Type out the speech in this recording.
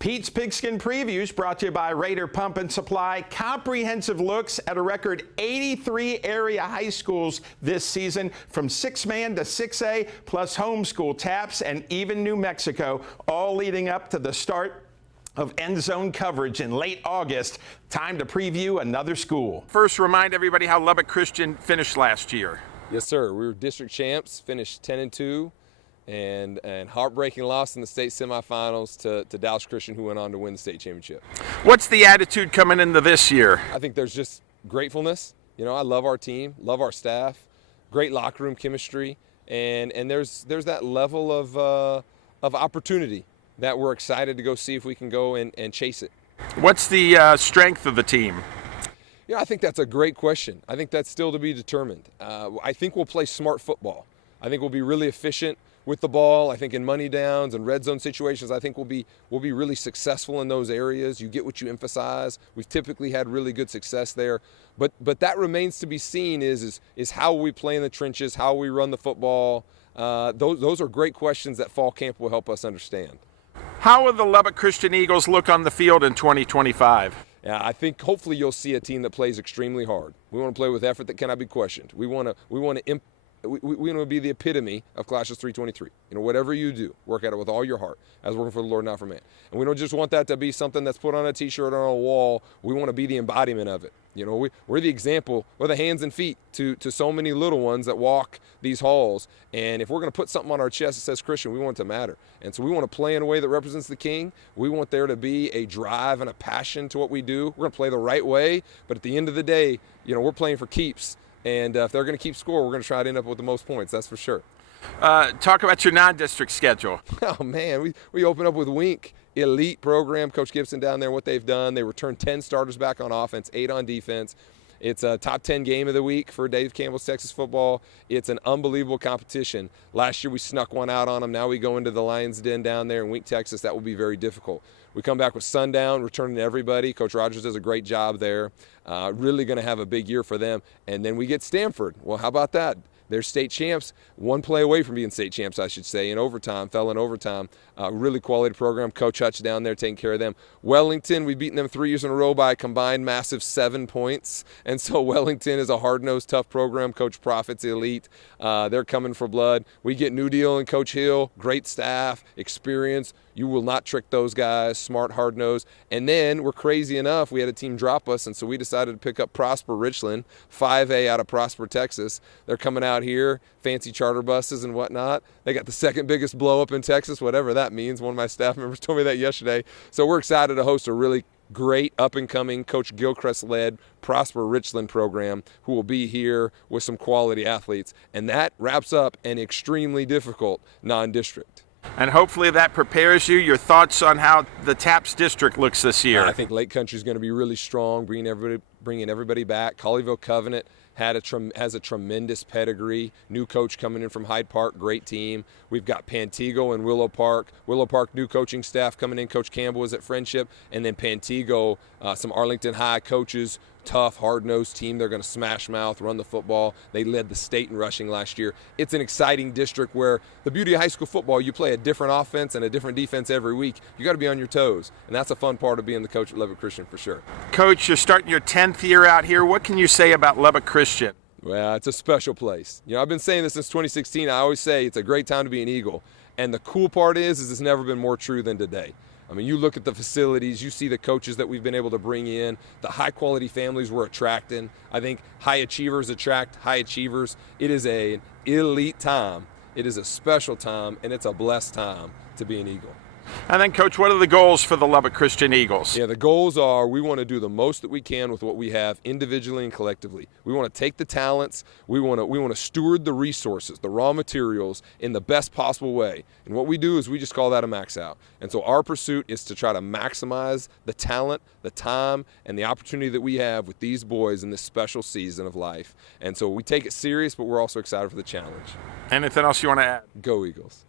Pete's Pigskin Previews brought to you by Raider Pump and Supply. Comprehensive looks at a record 83 area high schools this season, from 6-man to 6A, plus homeschool taps and even New Mexico, all leading up to the start of end zone coverage in late August. Time to preview another school. First, remind everybody how Lubbock Christian finished last year. Yes, sir. We were district champs, finished 10-2. And heartbreaking loss in the state semifinals to Dallas Christian, who went on to win the state championship. What's the attitude coming into this year? I think there's just gratefulness. You know, I love our team, love our staff, great locker room chemistry, and there's that level of opportunity that we're excited to go see if we can go and chase it. What's the strength of the team? Yeah, I think that's a great question. I think that's still to be determined. I think we'll play smart football. I think we'll be really efficient with the ball. I think in money downs and red zone situations, I think we'll be really successful in those areas. You get what you emphasize. We've typically had really good success there, but that remains to be seen. Is how we play in the trenches, how we run the football. Those are great questions that fall camp will help us understand. How will the Lubbock Christian Eagles look on the field in 2025? Yeah, I think hopefully you'll see a team that plays extremely hard. We want to play with effort that cannot be questioned. We want to be the epitome of Colossians 3:23. You know, whatever you do, work at it with all your heart, as working for the Lord, not for man. And we don't just want that to be something that's put on a T-shirt or on a wall. We want to be the embodiment of it. You know, we're the example, we're the hands and feet to so many little ones that walk these halls. And if we're going to put something on our chest that says Christian, we want it to matter. And so we want to play in a way that represents the King. We want there to be a drive and a passion to what we do. We're going to play the right way, but at the end of the day, you know, we're playing for keeps. And if they're going to keep score, we're going to try to end up with the most points, that's for sure. Talk about your non-district schedule. Oh, man, we open up with Wink, elite program. Coach Gibson down there, what they've done. They returned 10 starters back on offense, 8 on defense. It's a top 10 game of the week for Dave Campbell's Texas football. It's an unbelievable competition. Last year we snuck one out on them. Now we go into the Lions Den down there in Wink, Texas. That will be very difficult. We come back with Sundown, returning to everybody. Coach Rogers does a great job there. Really going to have a big year for them. And then we get Stanford. Well, how about that? They're state champs, one play away from being state champs, I should say, in overtime, fell in overtime. Really quality program. Coach Hutch down there taking care of them. Wellington, we've beaten them 3 years in a row by a combined massive 7 points. And so Wellington is a hard-nosed, tough program. Coach Profit's elite. They're coming for blood. We get New Deal and Coach Hill, great staff, experience. You will not trick those guys, smart, hard-nosed. And then we're crazy enough, we had a team drop us, and so we decided to pick up Prosper Richland, 5A out of Prosper, Texas. They're coming out here, fancy charter buses and whatnot. They got the second biggest blow up in Texas, whatever that means. One of my staff members told me that yesterday. So we're excited to host a really great up-and-coming Coach Gilchrist-led Prosper Richland program who will be here with some quality athletes. And that wraps up an extremely difficult non-district. And hopefully that prepares you. Your thoughts on how the TAPS district looks this year? I think Lake Country is going to be really strong, bringing everybody back. Colleyville Covenant has a tremendous pedigree. New coach coming in from Hyde Park, great team. We've got Pantego and Willow Park. Willow Park, new coaching staff coming in. Coach Campbell is at Friendship. And then Pantego, some Arlington High coaches, tough, hard-nosed team. They're going to smash mouth, run the football. They led the state in rushing last year. It's an exciting district where the beauty of high school football, you play a different offense and a different defense every week. You got to be on your toes, and that's a fun part of being the coach at Lubbock Christian for sure. Coach, you're starting your 10th year out here. What can you say about Lubbock Christian? Well, it's a special place. You know, I've been saying this since 2016. I always say it's a great time to be an Eagle. And the cool part is it's never been more true than today. I mean, you look at the facilities, you see the coaches that we've been able to bring in, the high-quality families we're attracting. I think high achievers attract high achievers. It is an elite time. It is a special time, and it's a blessed time to be an Eagle. And then, Coach, what are the goals for the Lubbock Christian Eagles? Yeah, the goals are we want to do the most that we can with what we have individually and collectively. We want to take the talents. We want to steward the resources, the raw materials, in the best possible way. And what we do is we just call that a max out. And so our pursuit is to try to maximize the talent, the time, and the opportunity that we have with these boys in this special season of life. And so we take it serious, but we're also excited for the challenge. Anything else you want to add? Go Eagles.